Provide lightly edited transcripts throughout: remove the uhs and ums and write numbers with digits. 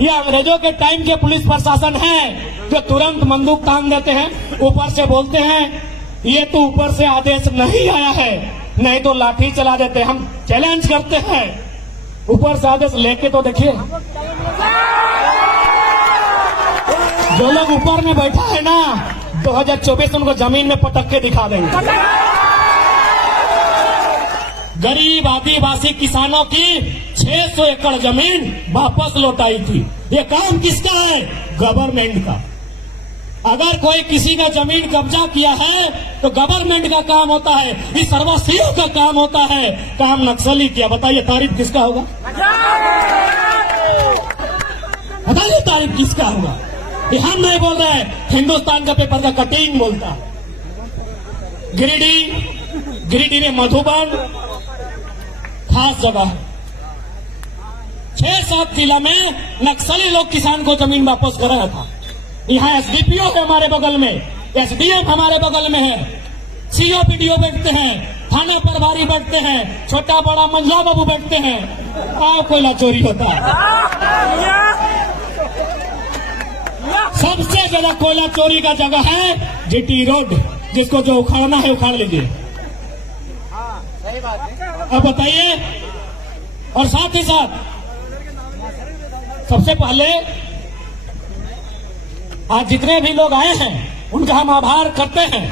ये अंग्रेजों के टाइम के पुलिस प्रशासन है जो तुरंत बंदूक तान देते हैं, ऊपर से बोलते हैं ये तो ऊपर से आदेश नहीं आया है, नहीं तो लाठी चला देते। हम चैलेंज करते हैं, ऊपर से आदेश लेके तो देखिए। जो लोग ऊपर में बैठा है ना, 2024 उनको जमीन में पटक के दिखा देंगे। गरीब आदिवासी किसानों की 600 एकड़ जमीन वापस लौटाई थी। ये काम किसका है? गवर्नमेंट का। अगर कोई किसी का जमीन कब्जा किया है तो गवर्नमेंट का काम होता है, इस सर्वस्व का काम होता है। काम नक्सली किया, बताइए तारीफ किसका होगा? बताइए तारीफ किसका होगा? ये हम नहीं बोल रहे हैं, हिंदुस्तान का पेपर का कटिंग बोलता। गिरिडीह में मधुबन खास जगह है। 6-7 किला में नक्सली लोग किसान को जमीन वापस कर रहा था। यहाँ एसडीपीओ है हमारे बगल में, एसडीएम हमारे बगल में है, सीओ पीडीओ बैठते हैं, थाना प्रभारी बैठते हैं, छोटा बड़ा मंझला बाबू बैठते हैं। आओ कोयला चोरी होता है। सबसे ज्यादा कोयला चोरी का जगह है जीटी रोड, जिसको जो उखाड़ना है उखाड़ लीजिए। अब बताइए, और साथ ही साथ सबसे पहले आज जितने भी लोग आए हैं उनका हम आभार करते हैं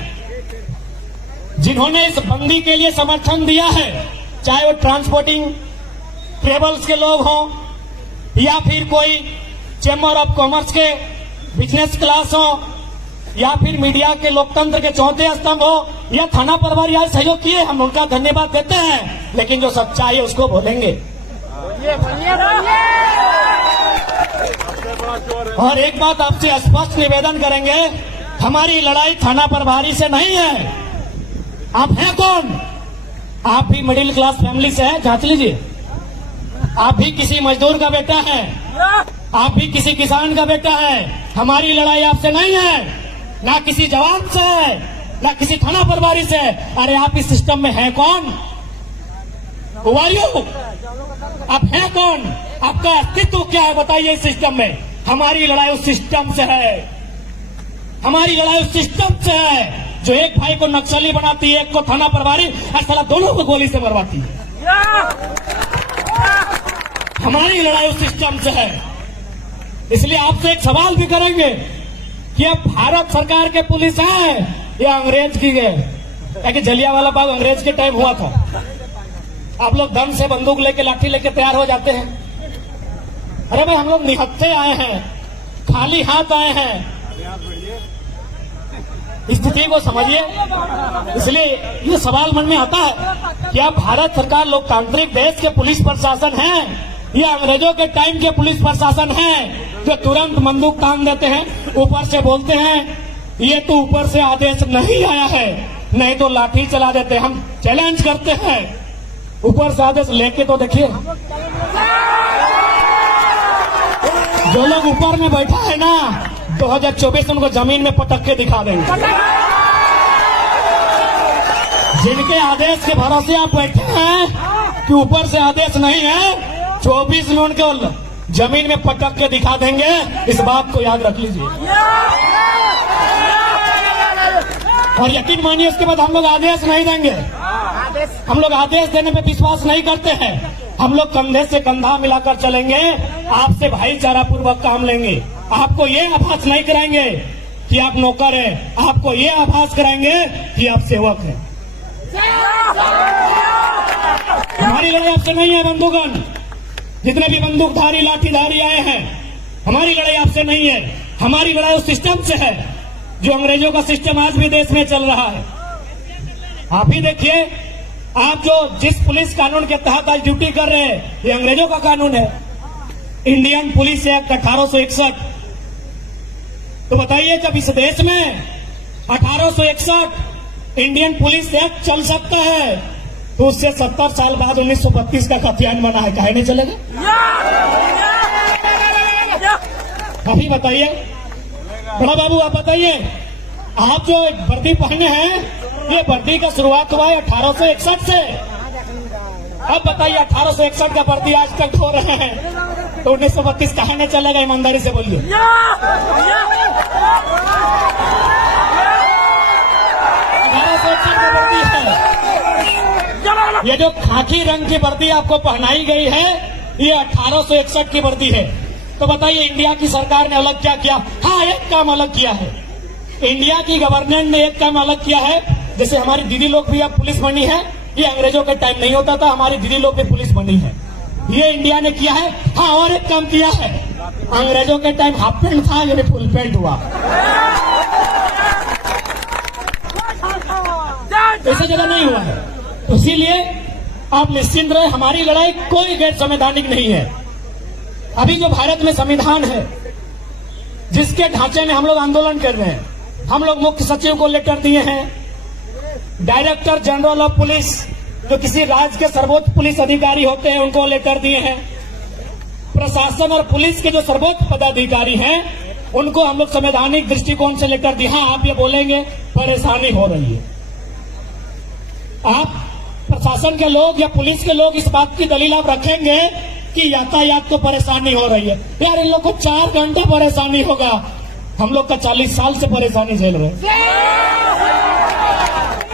जिन्होंने इस बंदी के लिए समर्थन दिया है, चाहे वो ट्रांसपोर्टिंग ट्रेवल्स के लोग हों या फिर कोई चैम्बर ऑफ कॉमर्स के बिजनेस क्लास हो या फिर मीडिया के लोकतंत्र के चौथे स्तंभ हो या थाना प्रभारी आज सहयोग किए, हम उनका धन्यवाद देते हैं। लेकिन जो सच्चाई है उसको बोलेंगे। और एक बात आपसे स्पष्ट निवेदन करेंगे, हमारी लड़ाई थाना प्रभारी से नहीं है। आप हैं कौन? आप भी मिडिल क्लास फैमिली से है, जांच लीजिए। आप भी किसी मजदूर का बेटा है, आप भी किसी किसान का बेटा है। हमारी लड़ाई आपसे नहीं है, ना किसी जवान से है, ना किसी थाना प्रभारी से। अरे आप इस सिस्टम में हैं कौन? आप हैं कौन? आपका अस्तित्व क्या है? बताइए इस सिस्टम में। हमारी लड़ाई उस सिस्टम से है, हमारी लड़ाई उस सिस्टम से है जो एक भाई को नक्सली बनाती है, एक को थाना प्रभारी, और साला दोनों को गोली से मरवाती है। हमारी लड़ाई उस सिस्टम से है। इसलिए आपसे एक सवाल भी करेंगे कि अब भारत सरकार के पुलिस है या अंग्रेज की है? ताकि जलियांवाला बाग अंग्रेज के टाइम हुआ था। आप लोग दम से बंदूक लेके लाठी लेके तैयार हो जाते हैं। अरे भाई, हम लोग निहत्थे आए हैं, खाली हाथ आए हैं। स्थिति को समझिए। इसलिए ये सवाल मन में आता है कि अब भारत सरकार लोकतांत्रिक देश के पुलिस प्रशासन है या अंग्रेजों के टाइम के पुलिस प्रशासन है जो तुरंत बंदूक तान देते हैं, ऊपर से बोलते हैं ये तो ऊपर से आदेश नहीं आया है, नहीं तो लाठी चला देते। हम चैलेंज करते हैं, ऊपर से आदेश लेके तो देखिए। जो लोग ऊपर में बैठा है ना, 2024 उनको जमीन में पटक के दिखा देंगे। जिनके आदेश के भरोसे आप बैठे हैं कि ऊपर से आदेश नहीं है, 24 में उनको जमीन में पटक के दिखा देंगे। इस बात को याद रख लीजिए और यकीन मानिए, उसके बाद हम लोग आदेश नहीं देंगे। हम लोग आदेश देने पे विश्वास नहीं करते हैं। हम लोग कंधे से कंधा मिलाकर चलेंगे, आपसे भाईचारा पूर्वक काम लेंगे। आपको ये आभास नहीं कराएंगे कि आप नौकर हैं, आपको ये आभास कराएंगे कि आप सेवक हैं। हमारी लड़ाई आपसे नहीं है बंदूकन। जितने भी बंदूकधारी लाठीधारी आए हैं, हमारी लड़ाई आपसे नहीं है। हमारी लड़ाई उस सिस्टम से है जो अंग्रेजों का सिस्टम आज भी देश में चल रहा है। आप ही देखिए, आप जो जिस पुलिस कानून के तहत आज ड्यूटी कर रहे हैं, ये अंग्रेजों का कानून है, इंडियन पुलिस एक्ट 1861। तो बताइए, जब इस देश में 1861 इंडियन पुलिस एक्ट चल सकता है, तो उससे 70 साल बाद 1932 का खतियान बना है, काहे नहीं चलेगा? अभी बताइए, बड़ा बाबू आप बताइए, आप जो वर्दी पहने हैं, ये वर्दी का शुरुआत हुआ है 1861 से। अब बताइए, 1861 का वर्दी आज तक हो रहे हैं। तो 1932 कहाँ नहीं चलेगा, ईमानदारी से बोलिए। 1861 की वर्दी है। ये जो खाकी रंग की वर्दी आपको पहनाई गई है, ये 1861 की वर्दी है। तो बताइए इंडिया की सरकार ने अलग क्या किया? हाँ, एक काम अलग किया है। इंडिया की गवर्नमेंट ने एक काम अलग किया है, जैसे हमारी दीदी लोग भी अब पुलिस बनी है। ये अंग्रेजों के टाइम नहीं होता था, हमारी दीदी लोग भी पुलिस बनी है, ये इंडिया ने किया है। हाँ, और एक काम किया है, अंग्रेजों के टाइम हाफ पैंट था, ये फुल पैंट हुआ। ऐसा जगह नहीं हुआ है, तो इसीलिए आप निश्चिंत रहे, हमारी लड़ाई कोई गैर संवैधानिक नहीं है। अभी जो भारत में संविधान है, जिसके ढांचे में हम लोग आंदोलन कर रहे हैं, हम लोग मुख्य सचिव को लेटर दिए हैं, डायरेक्टर जनरल ऑफ पुलिस जो किसी राज्य के सर्वोच्च पुलिस अधिकारी होते हैं उनको लेटर दिए हैं, प्रशासन और पुलिस के जो सर्वोच्च पदाधिकारी हैं उनको हम लोग संवैधानिक दृष्टिकोण से लेटर दिए। हाँ, आप ये बोलेंगे परेशानी हो रही है, आप प्रशासन के लोग या पुलिस के लोग इस बात की दलील आप रखेंगे कि यातायात को परेशानी हो रही है। यार, इन लोग को 4 घंटा परेशानी होगा, हम लोग का 40 साल से परेशानी झेल रहे हैं।